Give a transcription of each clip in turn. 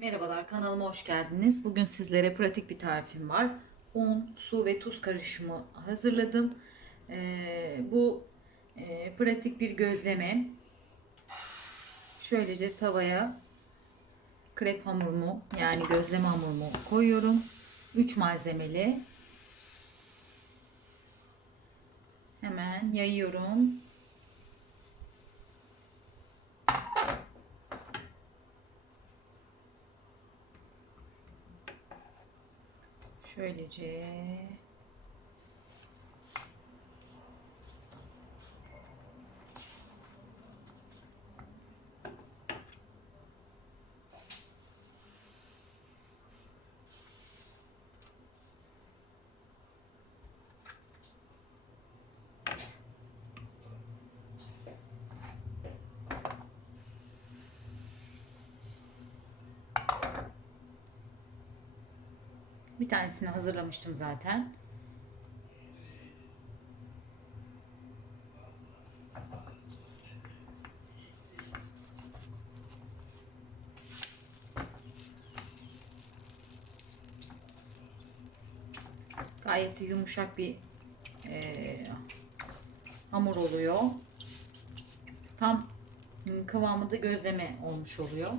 Merhabalar kanalıma hoş geldiniz. Bugün sizlere pratik bir tarifim var. Un, su ve tuz karışımı hazırladım. Ee, bu e, pratik bir gözleme. Şöylece tavaya krep hamurumu yani gözleme hamurumu koyuyorum. 3 malzemeli. Hemen yayıyorum. Şöylece tanesini hazırlamıştım zaten. Gayet yumuşak bir eee, hamur oluyor. Tam kıvamı da gözleme olmuş oluyor.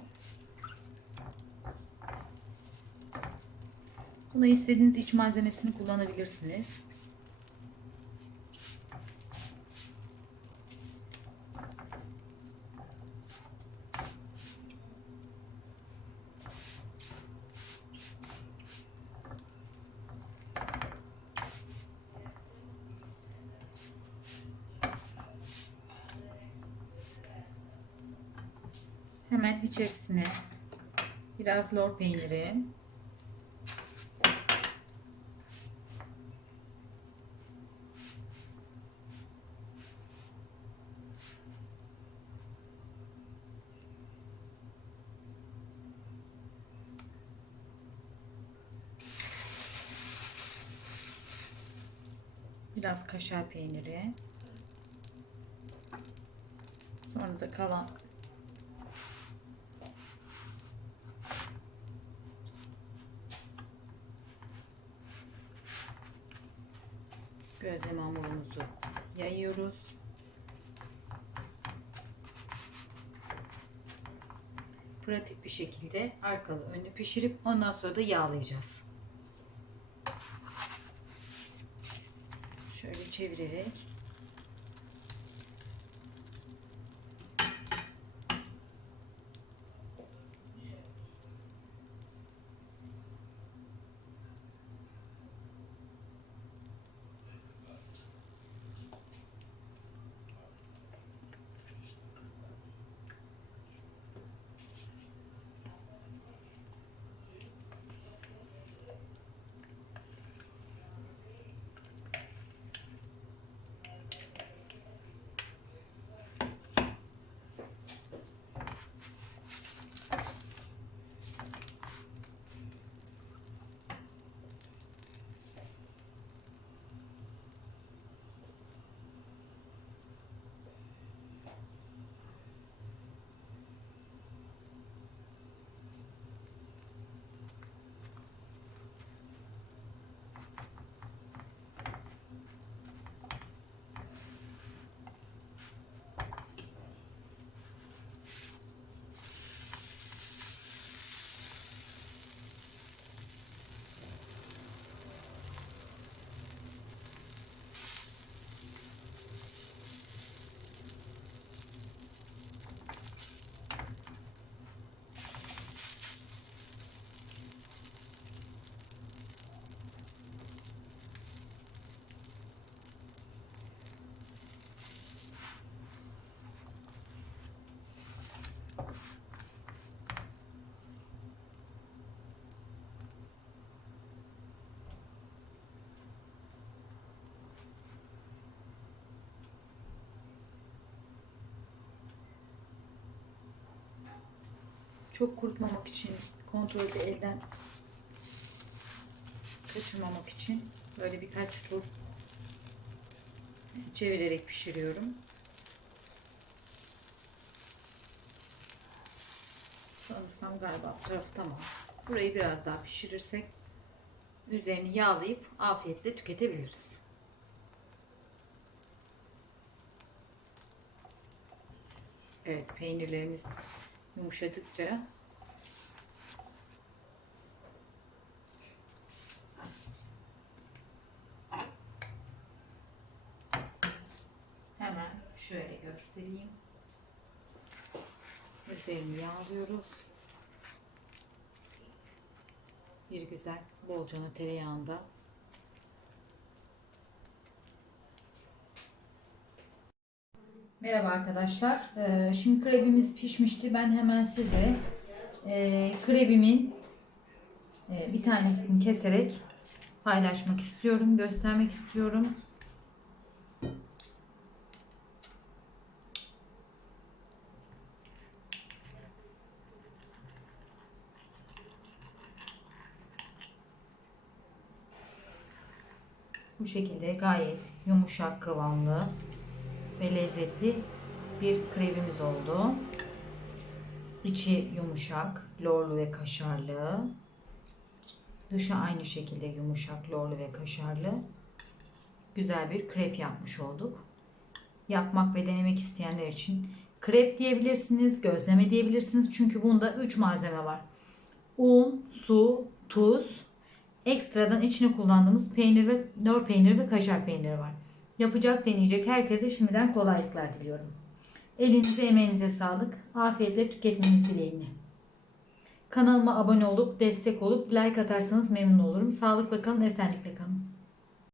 Buna istediğiniz iç malzemesini kullanabilirsiniz. Hemen içerisine biraz lor peyniri, biraz kaşar peyniri. Sonra da kalan gözleme hamurumuzu yayıyoruz. Pratik bir şekilde arkalı önlü pişirip ondan sonra da yağlayacağız. Şöyle çevirerek çok kurutmamak için kontrolde elden kaçırmamak için böyle birkaç tur çevirerek pişiriyorum. Sanırsam galiba bu taraf tamam. Burayı biraz daha pişirirsek üzerini yağlayıp afiyetle tüketebiliriz. Evet peynirlerimiz yumuşadıkça hemen şöyle göstereyim. Üzerini yağlıyoruz. Bir güzel bolcana tereyağında Merhaba arkadaşlar. Ee, Şimdi krebimiz pişmişti. Ben hemen size e, krebimin e, bir tanesini keserek paylaşmak istiyorum, göstermek istiyorum. Bu şekilde gayet yumuşak kıvamlı ve lezzetli bir krebimiz oldu. İçi yumuşak, lorlu ve kaşarlı. Dışı aynı şekilde yumuşak, lorlu ve kaşarlı. Güzel bir krep yapmış olduk. Yapmak ve denemek isteyenler için krep diyebilirsiniz, gözleme diyebilirsiniz. Çünkü bunda 3 malzeme var. Un, su, tuz, ekstradan içine kullandığımız peynir ve lor peyniri ve kaşar peyniri var. Yapacak deneyecek herkese şimdiden kolaylıklar diliyorum. Elinize emeğinize sağlık. Afiyetle tüketmeniz dileğimle. Kanalıma abone olup destek olup like atarsanız memnun olurum. Sağlıkla kalın, esenlikle kalın.